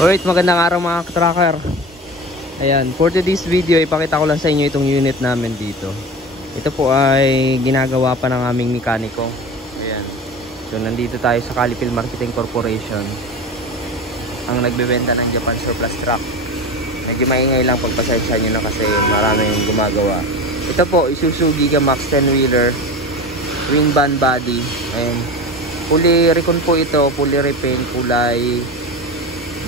Alright, magandang araw mga ka-tracker. Ayan, for today's video, ipakita ko lang sa inyo itong unit namin dito. Ito po ay ginagawa pa ng aming mekaniko. Ayan. So, nandito tayo sa Calipil Marketing Corporation, ang nagbebenta ng Japan surplus truck. Medyo maingay lang, pagpasensya nyo na kasi maraming gumagawa. Ito po, Isuzu Giga Max 10-wheeler, wing van body. Ayan. Fully recon po ito, fully repaint, kulay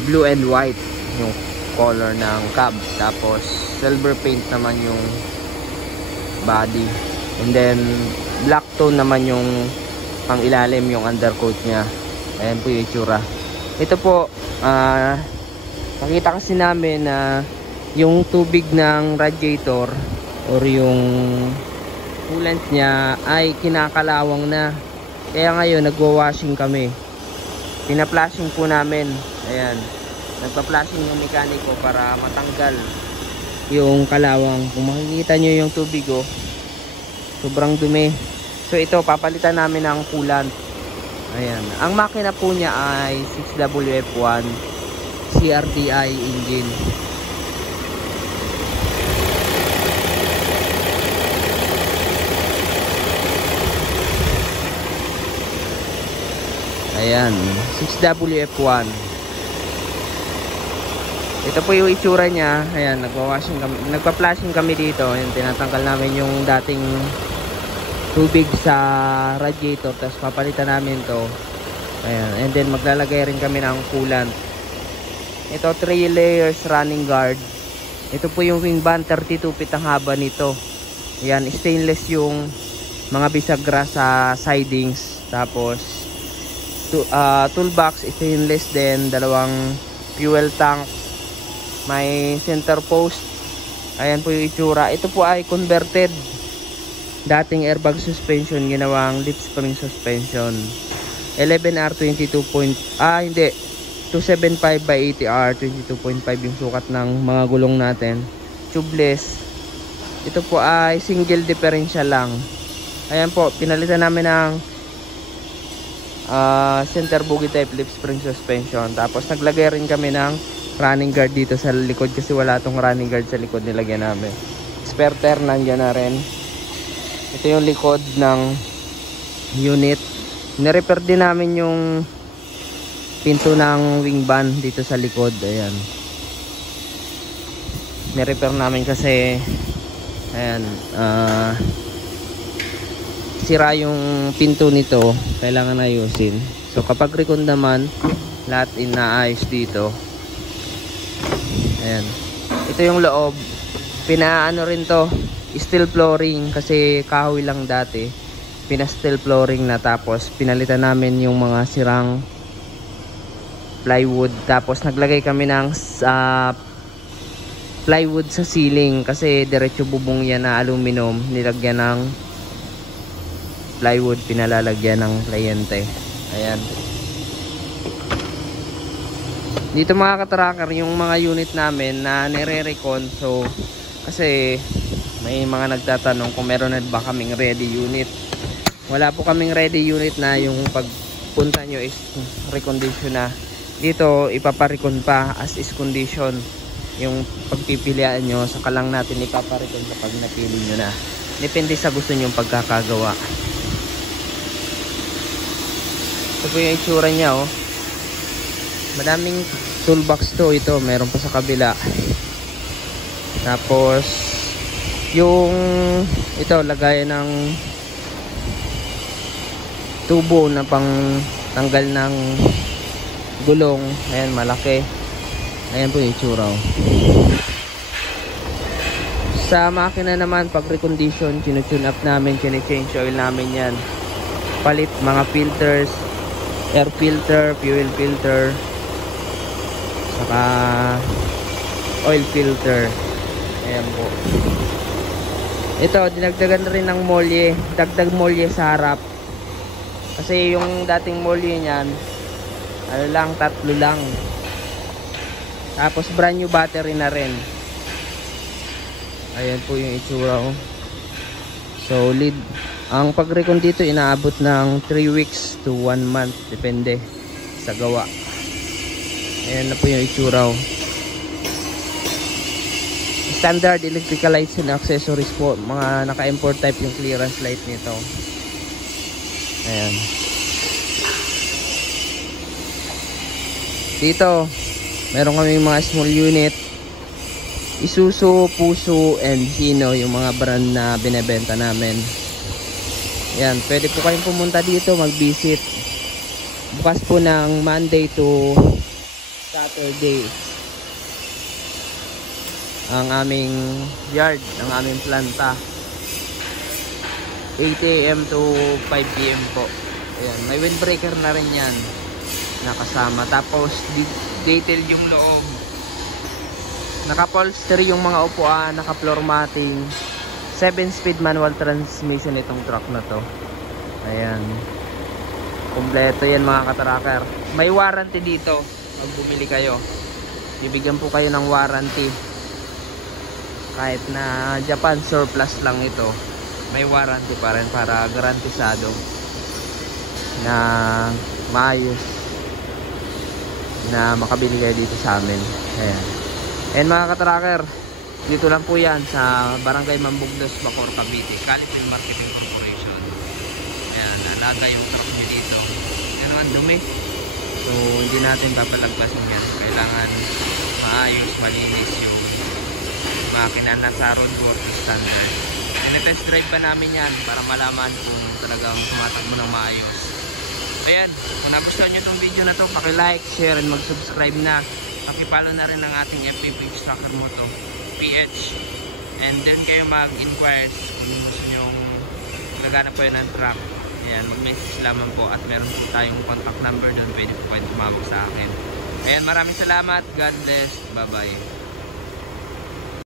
blue and white yung color ng cab, tapos silver paint naman yung body, and then black tone naman yung pang ilalim, yung undercoat nya. Ayan po yung itsura. Ito po, nakita kasi namin na yung tubig ng radiator or yung coolant nya ay kinakalawang na, kaya ngayon nagwa-washing kami. Pina-flashing po namin. Ayan, nagpa-flashing yung mekaniko para matanggal yung kalawang. Kung makikita nyo yung tubig, oh, sobrang dumi. So ito, papalitan namin ng coolant. Ayan, ang makina po niya ay 6WF1 CRDI engine. Ayan, 6WF1. Ito po yung itsura niya. Ayan, nagwa-washing kami, nagpa-flashing kami dito. Ayan, tinatanggal namin yung dating tubig sa radiator, tapos papalitan namin to. Ayan, and then maglalagay rin kami ng coolant. Ito, 3 layers running guard. Ito po yung wing van, 32 feet ang haba nito. Ayan, stainless yung mga bisagra sa sidings. Tapos toolbox stainless din, dalawang fuel tank, may center post. Ayan po yung itsura. Ito po ay converted, dating airbag suspension ginawang leaf spring suspension. 11R 275 by 80R, 22.5 yung sukat ng mga gulong natin. Tubeless. Ito po ay single differential lang. Ayan po, pinalitan namin ng center bogie type leaf spring suspension. Tapos naglagay rin kami ng running guard dito sa likod kasi wala tong running guard sa likod, nilagyan namin. Spare tire nandiyan na rin. Ito yung likod ng unit. Nirepair din namin yung pinto ng wing van dito sa likod. Ayan, nirepair namin kasi ayan, sira yung pinto nito, kailangan ayusin. So kapag recon naman, lahat inaayos dito. Ayan, ito yung loob. Pinaano rin to, steel flooring, kasi kahoy lang dati. Pina steel flooring na, tapos pinalitan namin yung mga sirang plywood. Tapos naglagay kami ng plywood sa ceiling kasi diretso bubong yan na aluminum, nilagyan ng plywood, pinalalagyan ng kliyente. Ayan. Dito mga ka-tracker, yung mga unit namin na nire-recon. So kasi may mga nagtatanong kung meron na ba kaming ready unit. Wala po kaming ready unit na yung pagpunta nyo is recondition na. Dito ipaparecon pa as is condition. Yung pagpipilian nyo, saka lang natin ipaparecon kapag napili nyo na. Depende sa gusto nyo pagkakagawa. Ito po yung itsura niya, oh. Madaming toolbox to. Ito, meron pa sa kabila. Tapos yung ito, lagayan ng tubo na pang tanggal ng gulong. Ayan, malaki. Ayan po yung itsura, oh. Sa makina naman, pag recondition, tune up namin, change oil namin yan. Palit mga filters, air filter, fuel filter, saka oil filter. Ayan po. Ito, dinagdagan rin ng molye, dagdag molye sa harap. Kasi yung dating molye niyan, ano lang, 3 lang. Tapos brand new battery na rin. Ayan po yung itsura, oh. Solid. Ang pag-recon dito inaabot ng 3 weeks to 1 month, depende sa gawa. Ayan na po yung itsura. Standard electrical lights and accessories po. Mga naka-import type yung clearance light nito. Ayan. Dito, meron kami mga small unit. Isuzu, Fuso, and Hino yung mga brand na binebenta namin. Ayan, pwede po kayong pumunta dito mag-visit. Bukas po ng Monday to Saturday ang aming yard, ang aming planta. 8 AM to 5 PM po. Ayan, may windbreaker na rin yan nakasama. Tapos detail yung loob. Naka-upholstery yung mga upuan, naka-floor matting. 7-speed manual transmission itong truck na to. Ayan. Kompleto yan mga katracker. May warranty dito pag bumili kayo. Bibigyan po kayo ng warranty. Kahit na Japan surplus lang ito, may warranty pa rin para garantisado na maayos na makabili kayo dito sa amin. Ayan. And mga katracker, dito lang po yan sa Barangay Mambugdos, Bacoor, Cavite, California Marketing Corporation. Ayan, alaga yung truck nyo dito. Yan naman dumi. So hindi natin papalagpasin yan. Kailangan maayos, malinis yung makina na sa road working standard. And test drive pa namin yan para malaman kung talagang tumatakbo ng maayos. Ayan, kung nagustuhan nyo itong video na to, paki-like, share, and mag-subscribe na. Paki-follow na rin ang ating FB page, Trucker Moto PH. And then kayo mag-inquire kung gusto nyo gagana po yun ng truck. Ayan, mag-message lamang po at meron po tayong contact number doon. Pwede po kayo tumawag sa akin. Ayan, maraming salamat. God bless. Bye-bye.